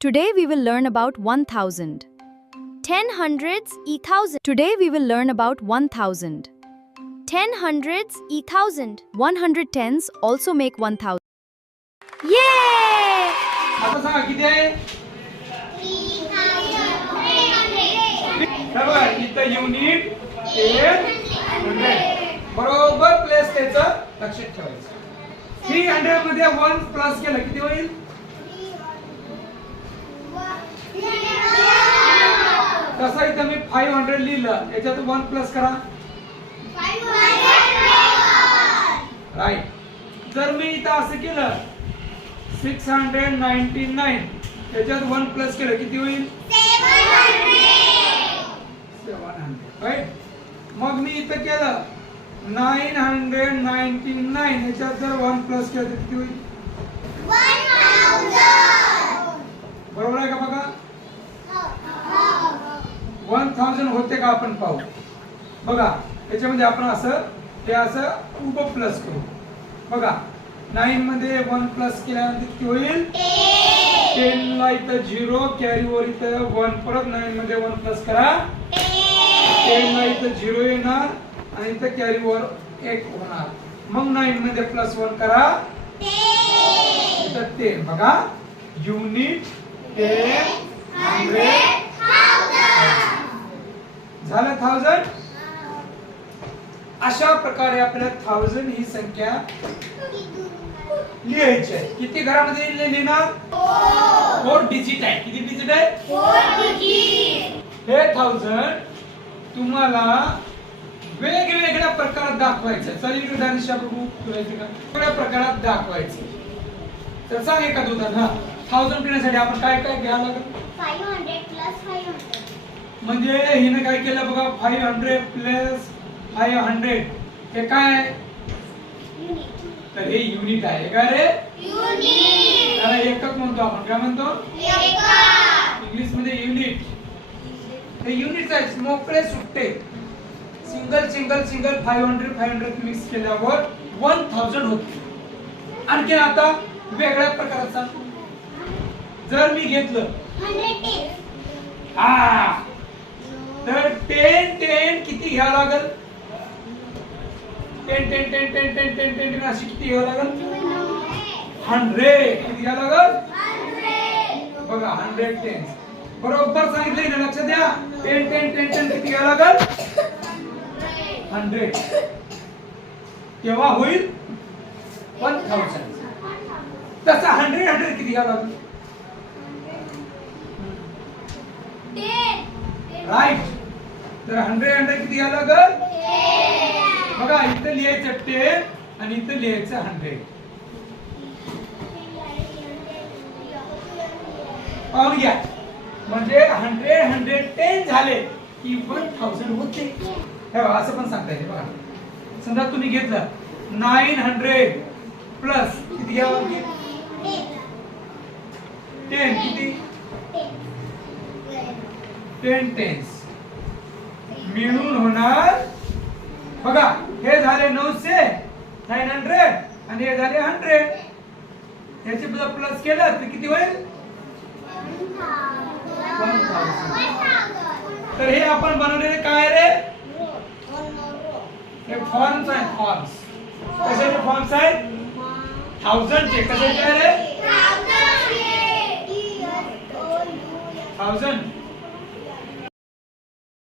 Today we will learn about 1000. 10 hundreds e thousand. Today we will learn about 1000. 10 hundreds e thousand. 100 tens also make 1000. Yay! आता सांगा किती आहे? बघा इथं unit 100 बरोबर प्लेस त्याचं लक्षात ठेवायचं. 300 मध्ये 1 प्लस केलं किती होईल? तसा इथं मी 500 लिहिलं याच्यात 1 प्लस करा. राईट. जर मी इथं असं केलं 699 याच्यात 1 प्लस केलं किती होईल? 700. राईट. मग मी इथं केलं 999 याच्यात जर 1 प्लस केलं तर किती होईल? 1000. बरोबर आहे का बघा? 1000 होते का आपण पाहू. बघा याच्यामध्ये आपण असं हे असं उभं प्लस करू. बघा 9 मध्ये 1 प्लस केल्यानंतर किती होईल? 10 ला इथं 0 कॅरी वर इथं 1 परत 9 मध्ये 1 प्लस करा. 10 ला इथं 0 येणार आणि इथं कॅरी वर 1 होणार. मग 9 मध्ये प्लस 1 करा. इथं 10. बघा युनिट 10 100 झालं 1000. अशा प्रकारे आपल्याला 1000 ही संख्या लिहायची आहे. किती घरामध्ये लिहिणार? 4 डिजिट आहे. किती डिजिट आहे? 4 डिजिट. हे 1000 तुम्हाला वेगवेगळ्या प्रकारात दाखवायचं. चल इकडे दानिशा बघू करायचं का? वेगवेगळ्या प्रकारात दाखवायचं. तर सांग एखादं उदाहरण. 1000 करण्यासाठी आपण काय काय घ्यावं लागेल? 500 plus 500. म्हणजे हिने काय केलं बघा 500 प्लस 500 हे काय आहे? Unit. तर हे युनिट आहे. काय रे? Unit. त्याला एकक म्हणतो आपण. काय म्हणतो? एकक. इंग्लिश मध्ये युनिट. हे युनिट्स आहेत मोकळे सुट्टे. सिंगल सिंगल सिंगल 500 500 मिक्स केल्यावर 1000 होते. आणखी आता वेगळ्या प्रकारात सांगतो. जर मी घेतलं 110. तर 10 किती घ्यावं लागेल? 10 अशी किती घ्यावं लागेल? 100 किती घ्यावं लागेल? 100. बघा 100 टेन्स बरोबर सांगितलं ना. लक्षात द्या. 10 किती घ्यावं लागेल? 100. तेव्हा होईल 1000. तसा 100 किती घ्यावं लागेल? 10. राईट. तर 100 किती घ्यावं लागेल? बघा इथं लिहायचं 10 आणि इथं लिहायचं 100. पाहून घ्या. म्हणजे 110 झाले की 1000 होते. हे बघा असं पण सांगता येईल. बघा समजा तुम्ही घेतलं 900 प्लस किती घ्यावं लागेल? 10 किती? 10 टेन्स मिळून होणार. बघा हे झाले 900 आणि हे झाले 100. याचे प्लस केलं तर किती होईल? 1000. तर हे आपण बनवलेले काय रे? हे फॉर्म्स आहेत. फॉर्म्स कशाचे फॉर्म्स आहेत? 1000 चे. कशाचे रे? 1000